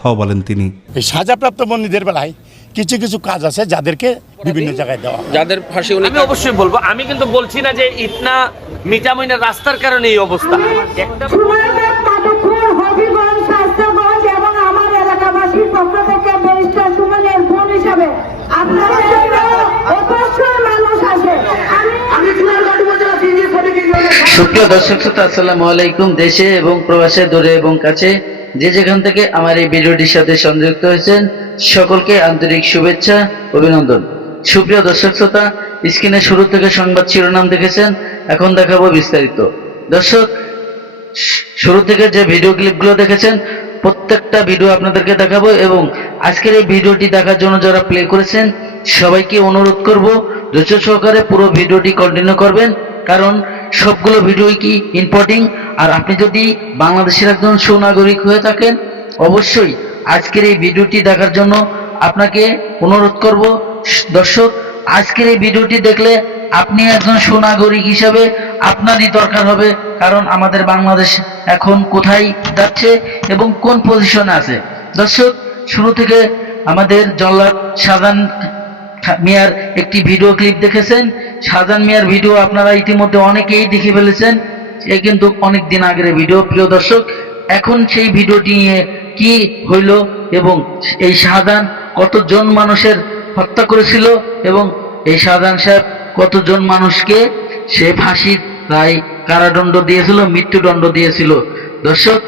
বলেন তিনি। এই সাজাপ্রাপ্ত বন্দীদের বেলায় কিছু কিছু কাজ আছে যাদেরকে বিভিন্ন জায়গায় দেওয়া, যাদের ফাঁসি আমি অবশ্যই বলবো। আমি কিন্তু বলছি না যে ইটনা মিঠামইনের রাস্তার কারণে এই অবস্থা। একটা হবিগঞ্জ, স্বাস্থ্যগঞ্জ এবং আমার এলাকাবাসীর পক্ষ থেকে ব্যারিস্টার সুমনের বোন হিসাবে আপনাদের জন্য অবশ্যই মানুষ আছে। সুপ্রিয় দর্শক শ্রোতা, আসসালামু আলাইকুম। দেশে এবং প্রবাসে, দূরে এবং কাছে যে যেখান থেকে আমার এই ভিডিওটির সাথে সংযুক্ত হয়েছেন সকলকে আন্তরিক শুভেচ্ছা, অভিনন্দন। সুপ্রিয় দর্শক শ্রোতা, স্ক্রিনে শুরু থেকে সংবাদ শিরোনাম দেখেছেন, এখন দেখাবো বিস্তারিত। দর্শক, শুরু থেকে যে ভিডিও ক্লিপগুলো দেখেছেন প্রত্যেকটা ভিডিও আপনাদেরকে দেখাবো এবং আজকের এই ভিডিওটি দেখার জন্য যারা প্লে করেছেন সবাইকে অনুরোধ করব ধৈর্য সহকারে পুরো ভিডিওটি কন্টিনিউ করবেন, কারণ সবগুলো ভিডিওই কি ইম্পর্টেন্ট। আর আপনি যদি বাংলাদেশের একজন সুনাগরিক হয়ে থাকেন অবশ্যই আজকের এই ভিডিওটি দেখার জন্য আপনাকে অনুরোধ করব। দর্শক, আজকের এই ভিডিওটি দেখলে আপনি একজন সুনাগরিক হিসাবে আপনারই দরকার হবে, কারণ আমাদের বাংলাদেশ এখন কোথায় যাচ্ছে এবং কোন পজিশনে আছে। দর্শক, শুরু থেকে আমাদের জল্লাদ শাহজাহান মিয়ার একটি ভিডিও ক্লিপ দেখেছেন। শাহজাহান মিয়ার ভিডিও আপনারা ইতিমধ্যে অনেকেই দেখে ফেলেছেন, এ কিন্তু অনেক দিন আগের ভিডিও। প্রিয় দর্শক, এখন সেই ভিডিওটি নিয়ে কি হইল এবং এই শাহজাহান কতজন মানুষের হত্যা করেছিল এবং এই শাহজাহান সাহেব কতজন মানুষকে সে ফাঁসির রায়, কারাদণ্ড দিয়েছিল, মৃত্যুদণ্ড দিয়েছিল। দর্শক,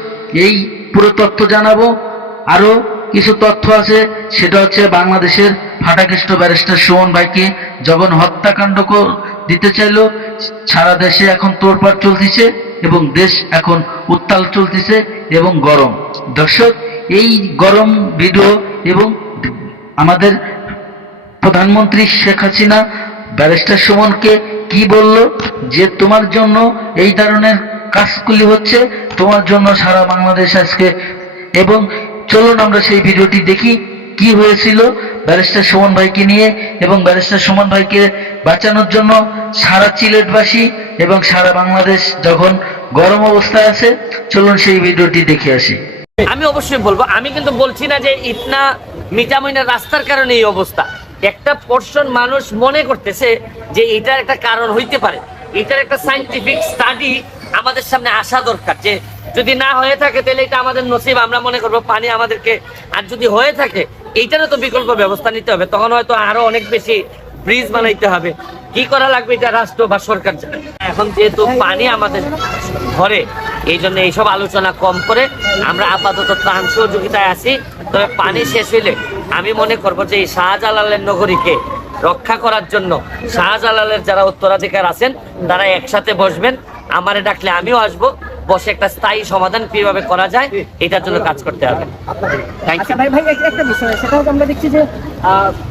এই পুরো তথ্য জানাবো। আরো কিছু তথ্য আছে, সেটা হচ্ছে বাংলাদেশের ফাটাকৃষ্ট ব্যারিস্টার সুমন ভাইকে যখন হত্যাকাণ্ড দিতে চাইলো, সারা দেশে এখন তোড়পাড় চলতেছে এবং দেশ এখন উত্তাল চলতেছে এবং গরম। দর্শক, এই গরম ভিডিও এবং আমাদের প্রধানমন্ত্রী শেখ হাসিনা ব্যারিস্টার সুমনকে কি বলল যে তোমার জন্য এই ধরনের কাজগুলি হচ্ছে, তোমার জন্য সারা বাংলাদেশ আজকে। এবং চলুন আমরা সেই ভিডিওটি দেখি কি হয়েছিল ব্যারিস্টার সুমন ভাইকে নিয়ে এবং ব্যারিস্টার সুমন ভাইকে বাঁচানোর জন্য সারা সিলেটবাসী এবং সারা বাংলাদেশ যখন গরম অবস্থায় আছে। চলুন সেই ভিডিওটি দেখে আসি। আমি অবশ্যই বলবো। আমি কিন্তু বলছি না যে ইটনা মিঠামইনের রাস্তার কারণে এই অবস্থা। একটা পোর্শন মানুষ মনে করতেছে যে এটার একটা কারণ হইতে পারে। এটার একটা সায়েন্টিফিক স্টাডি আমাদের সামনে আসা দরকার, যে যদি না হয়ে থাকে তাহলে এটা আমাদের নসিব, আমরা মনে করবো পানি আমাদেরকে। আর যদি হয়ে থাকে এইটারও তো বিকল্প ব্যবস্থা নিতে হবে, তখন হয়তো আরো অনেক বেশি ব্রিজ বানাইতে হবে। কি করা লাগবে এটা রাষ্ট্র বা সরকার জানে। এখন যেহেতু পানি আমাদের ঘরে, এই জন্য এইসব আলোচনা কম করে আমরা আপাতত ত্রাণ সহযোগিতায় আছি। তবে পানি শেষ হইলে আমি মনে করবো যে এই শাহজালালের নগরীকে রক্ষা করার জন্য শাহজালালের যারা উত্তরাধিকার আছেন তারা একসাথে বসবেন, আমারে ডাকলে আমিও আসবো, বসে একটা স্থায়ী সমাধান কিভাবে করা যায় এটার জন্য কাজ করতে হবে। ভাই একটা বিষয়, সেটা হচ্ছে আমরা দেখছি যে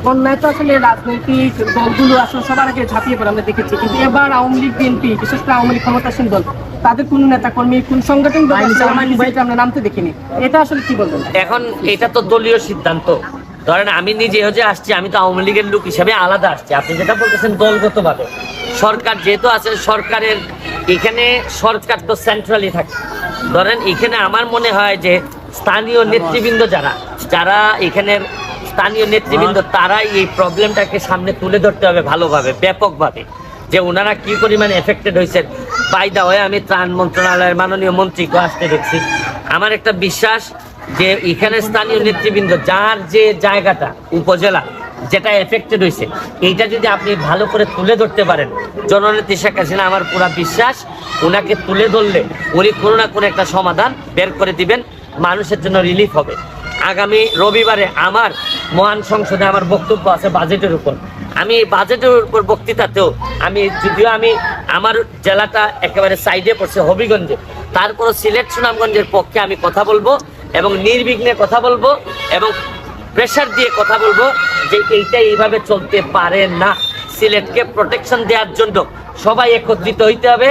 বন্যায় তো আসলে রাজনৈতিক দলগুলো আসলে সবার আগে ঝাঁপিয়ে পড়ে আমরা দেখেছি, কিন্তু এবার আওয়ামী লীগ, বিএনপি, বিশেষ করে আওয়ামী লীগ ক্ষমতাসীন দল, তাদের কোন নেতা কর্মী, কোন সংগঠন আমরা নামতে দেখিনি। এটা আসলে কি বলবেন? এখন এটা তো দলীয় সিদ্ধান্ত। ধরেন আমি নিজে যে আসছি, আমি তো আওয়ামী লীগের লোক হিসাবে আলাদা আসছি। আপনি যেটা বলতেছেন দলগতভাবে, সরকার যেহেতু আছে, সরকারের এখানে সরকার তো সেন্ট্রালি থাকে। ধরেন এখানে আমার মনে হয় যে স্থানীয় নেতৃবৃন্দ যারা এখানের স্থানীয় নেতৃবৃন্দ, তারাই এই প্রবলেমটাকে সামনে তুলে ধরতে হবে ভালোভাবে, ব্যাপকভাবে, যে ওনারা কি পরিমাণে এফেক্টেড হয়েছেন। বাই দা ওয়ে, আমি ত্রাণ মন্ত্রণালয়ের মাননীয় মন্ত্রীকে আসতে দেখছি। আমার একটা বিশ্বাস যে এখানে স্থানীয় নেতৃবৃন্দ, যার যে জায়গাটা, উপজেলা যেটা এফেক্টেড হয়েছে, এইটা যদি আপনি ভালো করে তুলে ধরতে পারেন, জননেত্রী শেখ হাসিনা, আমার পুরা বিশ্বাস ওনাকে তুলে ধরলে উনি কোনো না কোনো একটা সমাধান বের করে দিবেন, মানুষের জন্য রিলিফ হবে। আগামী রবিবারে আমার মহান সংসদে আমার বক্তব্য আছে বাজেটের উপর। আমি এই বাজেটের উপর বক্তৃতাতেও যদিও আমার জেলাটা একেবারে সাইডে পড়ছে হবিগঞ্জে, তারপরও সিলেট সুনামগঞ্জের পক্ষে আমি কথা বলবো এবং নির্বিঘ্নে কথা বলবো এবং প্রেশার দিয়ে কথা বলবো যে এইটা এইভাবে চলতে পারে না। সিলেটকে প্রোটেকশন দেওয়ার জন্য সবাই একত্রিত হইতে হবে।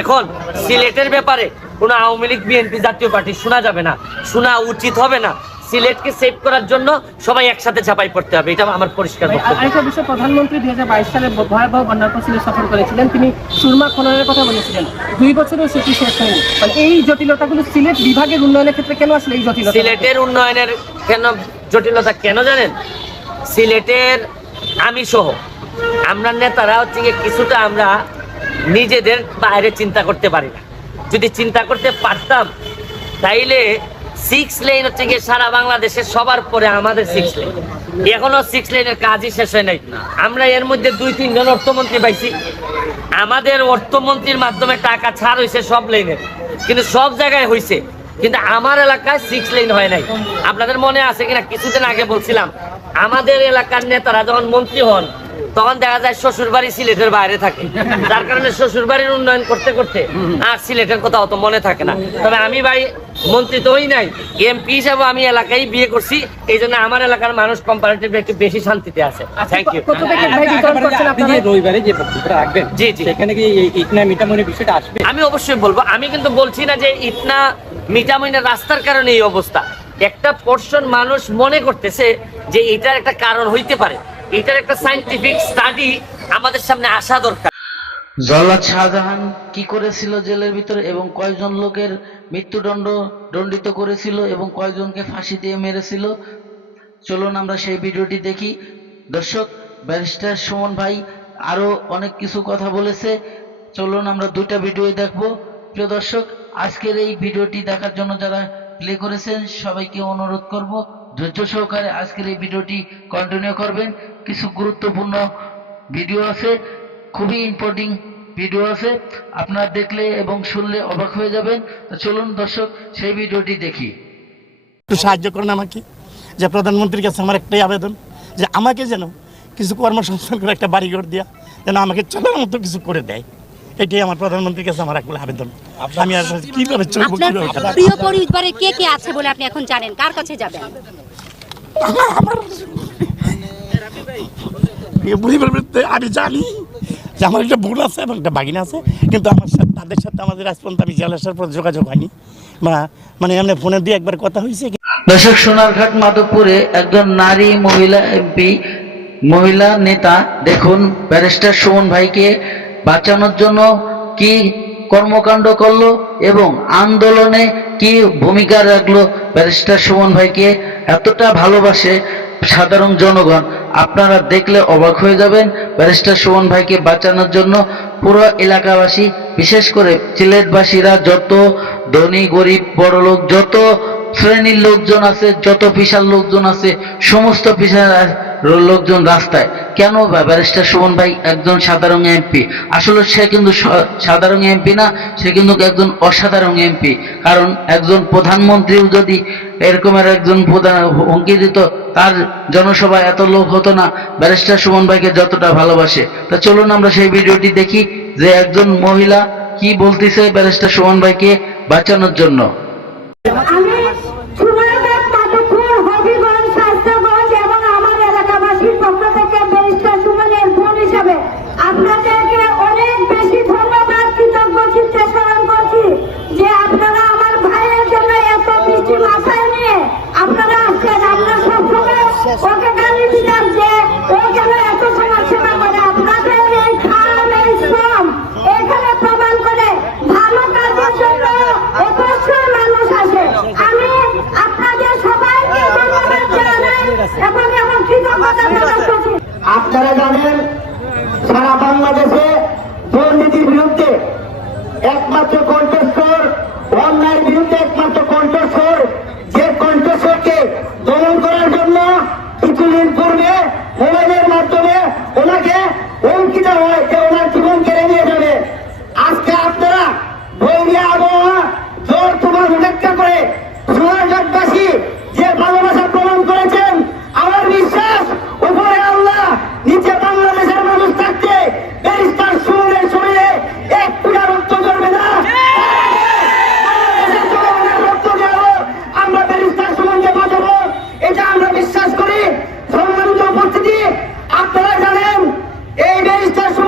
এখন সিলেটের ব্যাপারে কোনো আওয়ামী লীগ, বিএনপি, জাতীয় পার্টি শোনা যাবে না, শোনা উচিত হবে না। সিলেটকে সেভ করার জন্য সবাই একসাথে ঝাঁপাই পড়তে হবে, এটা আমার পরিষ্কার বক্তব্য। আরেকটা বিষয়, প্রধানমন্ত্রী 2022 সালে ভয়াবহ বন্যার পর সিলেট সফর করেছিলেন, তিনি সুরমা খননের কথা বলেছিলেন, 2 বছরেও সেটি শেষ হয়নি। মানে এই জটিলতাগুলো সিলেট বিভাগের উন্নয়নের ক্ষেত্রে কেন আসলে এই জটিলতা? সিলেটের উন্নয়নের কেন জটিলতা কেন জানেন? সিলেটের আমি সহ আমরা নেতারা হচ্ছে গিয়ে কিছুটা আমরা নিজেদের বাইরে চিন্তা করতে পারি না। যদি চিন্তা করতে পারতাম তাইলে 6 লেন হচ্ছে গিয়ে সারা বাংলাদেশের সবার পরে আমাদের 6 লেন, এখনো 6 লেনের কাজই শেষ হয় নাই। আমরা এর মধ্যে 2-3 জন অর্থমন্ত্রী পাইছি, আমাদের অর্থমন্ত্রীর মাধ্যমে টাকা ছাড় হয়েছে সব লেনের, কিন্তু সব জায়গায় হয়েছে, কিন্তু আমার এলাকায় 6 লেন হয় নাই। আপনাদের মনে আছে কিনা কিছুদিন আগে বলছিলাম, আমাদের এলাকার নেতারা যখন মন্ত্রী হন তখন দেখা যায় শ্বশুর বাড়ি সিলেটের বাইরে থাকে, যার কারণে শ্বশুর বাড়ির উন্নয়ন করতে করতে আর সিলেটের কথা অত মনে থাকে না। তবে আমি ভাই মন্ত্রী তো হই নাই, এমপি হিসাবে আমি এলাকায় বিয়ে করছি, এই জন্য আমার এলাকার মানুষ কম্পারেটিভ একটু বেশি শান্তিতে আছে। Thank you. কত প্যাকেট ভাই বিতরণ করছেন আপনি আপনারা? যে রবিবারে যে বক্তব্যটা রাখবেন, জি, জি। সেখানে কি এই ইটনা মিটামনির বিষয়টা আসবে? আমি অবশ্যই বলবো, আমি কিন্তু বলছি না যে ইটনা মিটামিনের রাস্তার কারণে এই অবস্থা। একটা পোর্শন মানুষ মনে করতেছে যে এটার একটা কারণ হইতে পারে, এটার একটা সায়েন্টিফিক স্টাডি আমাদের সামনে আসা দরকার। জল্লাদ শাহজাহান কি করেছিল জেলের ভিতরে এবং কয়জন লোকের দণ্ডিত করেছিল এবং কয়জনকে ফাঁসি দিয়ে মেরেছিল, চলুন আমরা সেই ভিডিওটি দেখি। দর্শক, ব্যারিস্টার সুমন ভাই আরো অনেক কিছু কথা বলেছে, চলুন আমরা 2টা ভিডিও দেখব। প্রিয় দর্শক, আজকের এই ভিডিওটি দেখার জন্য যারা প্লে করেছেন সবাইকে অনুরোধ করব ধৈর্য সহকারে আজকের এই ভিডিওটি কন্টিনিউ করবেন। কিছু গুরুত্বপূর্ণ ভিডিও আছে, খুবই ইম্পর্টেন্ট ভিডিও আছে, আপনারা দেখলে এবং শুনলে অবাক হয়ে যাবেন। তো চলুন দর্শক সেই ভিডিওটি দেখি। একটু সাহায্য করেন আমাকে, যে প্রধানমন্ত্রীর কাছে আমার একটাই আবেদন, যে আমাকে যেন কিছু কর্মসংস্থান করে একটা বাড়িঘর দিয়া যেন আমাকে চলার মতো কিছু করে দেয়, এটাই আমার প্রধানমন্ত্রীর কাছে আমার একটা আবেদন। আমি আর কিভাবে চলবো, আপনার কিভাবে প্রিয় পরিবারে কে কে আছে বলে আপনি এখন জানেন? কার কাছে যাবেন? আমি জানি যে আমার একটা বোন আছে এবং একটা বাগিনা আছে, কিন্তু আমার সাথে তাদের সাথে আমাদের আজ পর্যন্ত আমি জেলে আসার পর যোগাযোগ হয়নি, বা মানে এমনি ফোনে দিয়ে একবার কথা হয়েছে। দর্শক, সোনারঘাট মাধবপুরে একজন নারী মহিলা এমপি মহিলা নেতা দেখুন ব্যারিস্টার সুমন ভাইকে বাঁচানোর জন্য কি কর্মকাণ্ড করলো এবং আন্দোলনে কি ভূমিকা রাখলো। ব্যারিস্টার সুমন ভাইকে এতটা ভালোবাসে সাধারণ জনগণ, আপনারা দেখলে অবাক হয়ে যাবেন। ব্যারিস্টার সুমন ভাইকে বাঁচানোর জন্য পুরো এলাকাবাসী, বিশেষ করে সিলেটবাসীরা, যত ধনী গরিব বড়লোক, যত শ্রেণীর লোকজন আছে, যত পেশার লোকজন আছে, সমস্ত পেশার লোকজন রাস্তায়। কেন? ব্যারিস্টার সুমন ভাই একজন সাধারণ এমপি। আসলে সে কিন্তু সাধারণ এমপি না, সে কিন্তু একজন অসাধারণ এমপি। কারণ একজন প্রধানমন্ত্রীও যদি এরকমের একজন প্রধান হুমকি দিত, তার জনসভায় এত লোক হতো না ব্যারিস্টার সুমন ভাইকে যতটা ভালোবাসে। তা চলুন আমরা সেই ভিডিওটি দেখি যে একজন মহিলা কি বলতেছে ব্যারিস্টার সুমন ভাইকে বাঁচানোর জন্য। আমি সোনারঘাট, মাধবপুর, হবিগঞ্জ, শাস্ত্রগঞ্জ এবং আমার এলাকাবাসীর পক্ষ থেকে ব্যারিস্টার সুমনের বোন হিসাবে আপনাদেরকে অনেক বেশি ধন্যবাদ, কৃতজ্ঞ চিত্তে স্মরণ করছি যে আপনারা আমার ভাইয়ের জন্য এত বৃষ্টি মাথায় নিয়ে আপনারা আসছেন। আমরা সবসময় ওকে গালি দিতাম যে ও কেন এত সমাজ সেবা করে। আপনাদের এই খাম, এই শ্রম এখানে প্রমাণ করে ভালো কাজের জন্য অবশ্যই মানুষ আসে। আমি আপনাদের সবাইকে ধন্যবাদ জানাই এবং এমন কৃতজ্ঞতা প্রকাশ করছি। আপনারা জানেন সারা বাংলাদেশে দুর্নীতির বিরুদ্ধে একমাত্র কণ্ঠস্বর, অন্যায়ের বিরুদ্ধে একমাত্র কণ্ঠস্বর, যে কণ্ঠস্বরকে দমন করার জন্য কিছুদিন পূর্বে মোবাইলের মাধ্যমে ওনাকে হুমকি দেওয়া হয় যে ওনার জীবন কেড়ে নিয়ে যাবে। আজকে আপনারা বৈরী আবহাওয়া জোর তোমার উপেক্ষা করে সোনারঘাটবাসী যে ভালোবাসা প্রমাণ করেছেন, আমার বিশ্বাস উপরে আল্লাহ, নিচে বাংলাদেশের মানুষ থাকতে ব্যারিস্টার সুমনের শরীরে এক ফুটা রক্ত ঝরবে না। বাংলাদেশের জনগণের রক্ত দেওয়া আমরা ব্যারিস্টার সুমনকে বাঁচাবো, এটা আমরা বিশ্বাস করি। সম্মানিত উপস্থিতি, আপনারা জানেন এই ব্যারিস্টার সুমন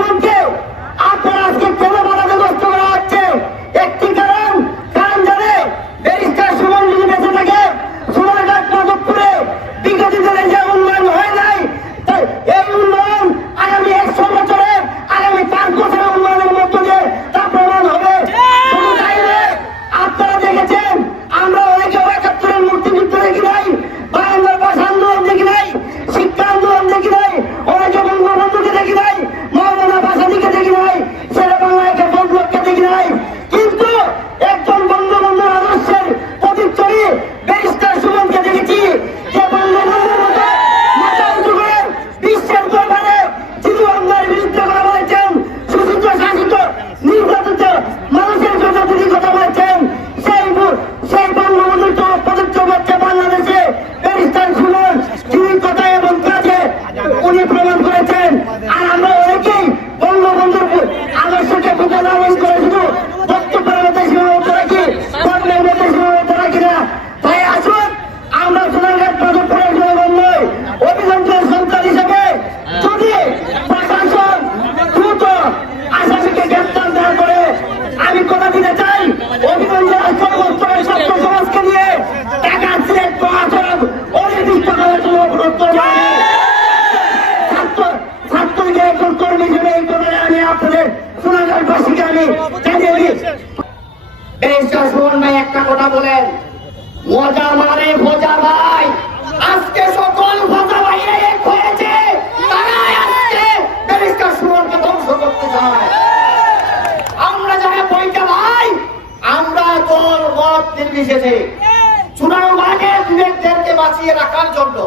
বাঁচিয়ে রাখার জন্য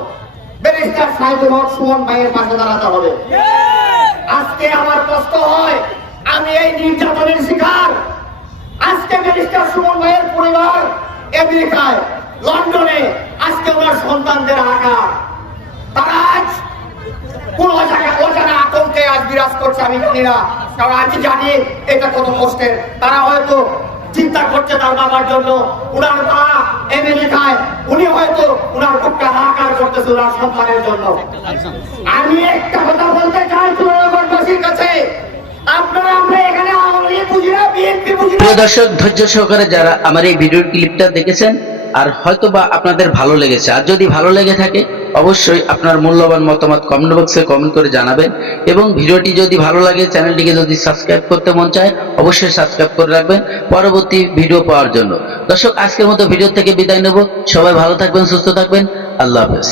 ব্যারিস্টার সাইদুল হক সুমন ভাইয়ের পাশে দাঁড়াতে হবে। আজকে আমার কষ্ট হয়, আমি এই নির্যাতনের শিকার। আজকে ব্যারিস্টার সুমন ভাইয়ের পরিবার আমেরিকায়, লন্ডনে আজকে ওনার সন্তানদের আঘাত, তারা আজ কোন অজানা আতঙ্কে আজ বিরাজ করছে। আমি জানি না, কারণ আমি জানি এটা কত কষ্টের। তারা হয়তো চিন্তা করছে তার বাবার জন্য, উনার মা আমেরিকায়, উনি হয়তো উনার বুকটা হাহাকার করতেছে উনার সন্তানের জন্য। আমি একটা কথা বলতে চাই চুনারগঞ্জবাসীর কাছে, আপনারা আমরা এখানে আওয়ামী লীগ বুঝি না, বিএনপি বুঝি না। প্রিয় দর্শক, ধৈর্য সহকারে যারা আমার এই ভিডিওর ক্লিপটা দেখেছেন আর হয়তোবা আপনাদের ভালো লেগেছে, আর যদি ভালো লেগে থাকে অবশ্যই আপনার মূল্যবান মতামত কমেন্ট বক্সে কমেন্ট করে জানাবেন, এবং ভিডিওটি যদি ভালো লাগে চ্যানেলটিকে যদি সাবস্ক্রাইব করতে মন চায় অবশ্যই সাবস্ক্রাইব করে রাখবেন পরবর্তী ভিডিও পাওয়ার জন্য। দর্শক, আজকের মতো ভিডিও থেকে বিদায় নেব। সবাই ভালো থাকবেন, সুস্থ থাকবেন। আল্লাহ হাফেজ।